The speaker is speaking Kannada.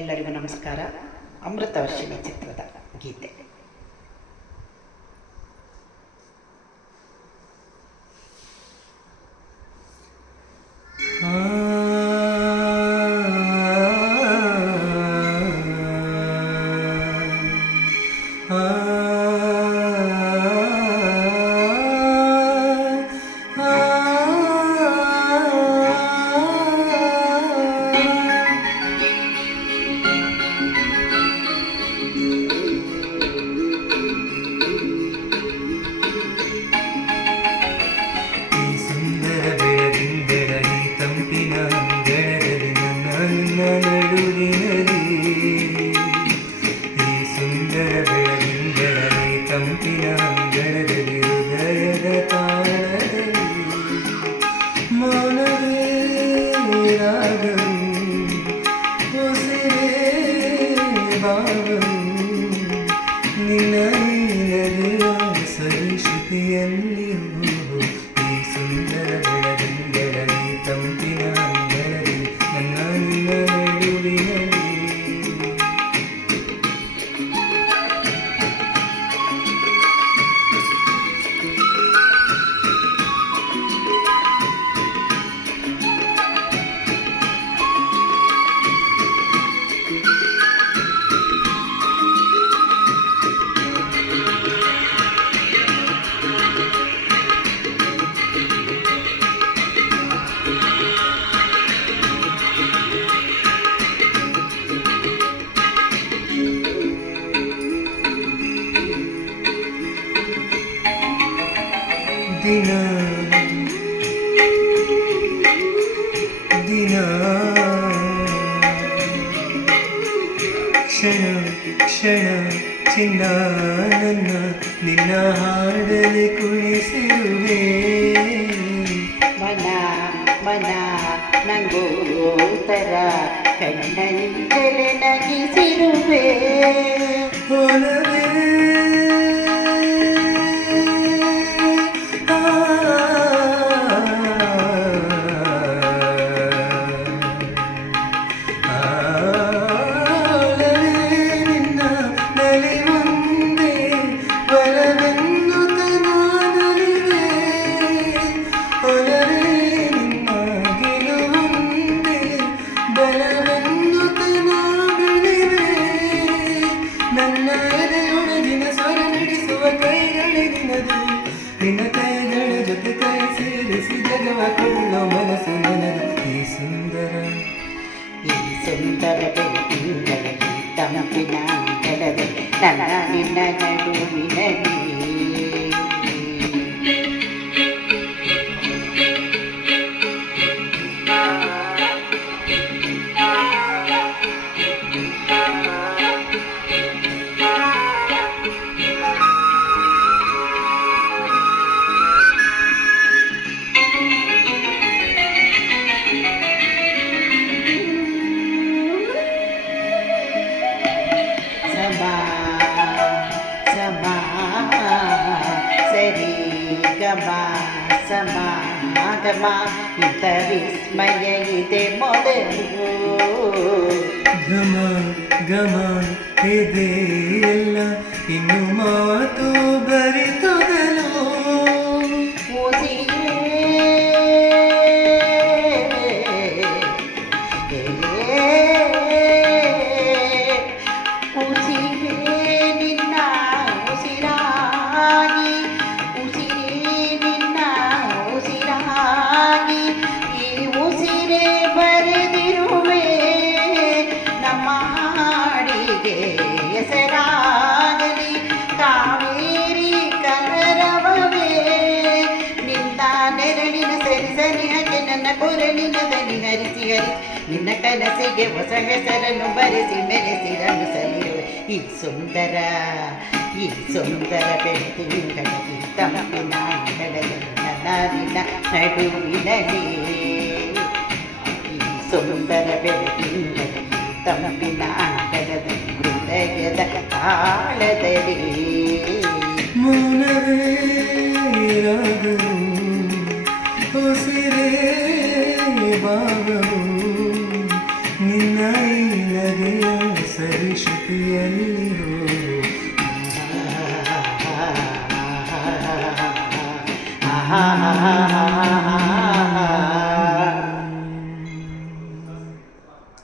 ಎಲ್ಲರಿಗೂ ನಮಸ್ಕಾರ. ಅಮೃತವರ್ಷಿಣಿ ಚಿತ್ರದ ಗೀತೆ. ದಿನ ದಿನ ಕ್ಷಣ ಕ್ಷಣ ಚಿನ್ನ ನನ್ನ ನಿನ್ನ ಹಾಡಲಿ ಕುಣಿಸಿರುವೆ. ಮನ ಮನ ನಂಗೋತರ ಕಣ್ಣಂಜಲೆ ನಗಿಸಿರುವೆ. ಹೊಲವೇ ನಿನ್ನ ಕೈಗಳ ಜೊತೆ ಕೈ ಸೇರಿಸಿ ಜಗವ ಕೊಳ್ಳೋ ಮನಸ್ಸು ನನದು. ಈ ಸುಂದರ ಬೆಳಕಿನಲ್ಲಿ ತಂಪಿನ ಅಂಗಳದಲ್ಲಿ ನನ್ನ ನಿನ್ನ ನಡುವಿನಲ್ಲಿ ಸರಿ ಗಮ ಸಮಾಗಮ ಇಂಥ ವಿಸ್ಮಯ ಇದೆ ಮೊದಲು. ಘಮ ಘಮ ಇದೆ ಎಲ್ಲ ಇನ್ನು ಮಾತು ಬರಿತೊದಲು. ಹೆಸರಾಗಲಿ ಕಾವೇರಿ ಕಲರವವೇ ನಿನ್ನ ನೆರಳಿನ ಸರಿ ಸರಿಯಾಗಿ ನನ್ನ ಕೊರಳಿನ ದನಿ ಹರಿಸಿ ಹರಿಸಿ ನಿನ್ನ ಕನಸಿಗೆ ಹೊಸ ಹೆಸರನ್ನು ಬರೆಸಿ ಮೆರೆಸಿರನ್ನು ಸಲಿರುವೆ. ಈ ಸುಂದರ ಬೆಳದಿಂಗಳಲ್ಲಿ ತಂಪಿನ ಅಂಗಳದಲ್ಲಿ ನನ್ನ ನಿನ್ನ ನಡುವಿನಲ್ಲಿ. ಈ ಸುಂದರ ಬೆಳದಿಂಗಳಲ್ಲಿ ತಂಪಿನ ಅಂಗಳದಲ್ಲಿ ಹೃದಯದ ತಾಳದಲ್ಲಿ ಮೌನವೇ ರಾಗವು ಉಸಿರೇ ಭಾವವು ನಿನ್ನ ನಿನ್ನ ಈ ನಗೆಯ ಸರಿಶ್ರುತಿಯಲ್ಲಿರೋ ಆಹಾ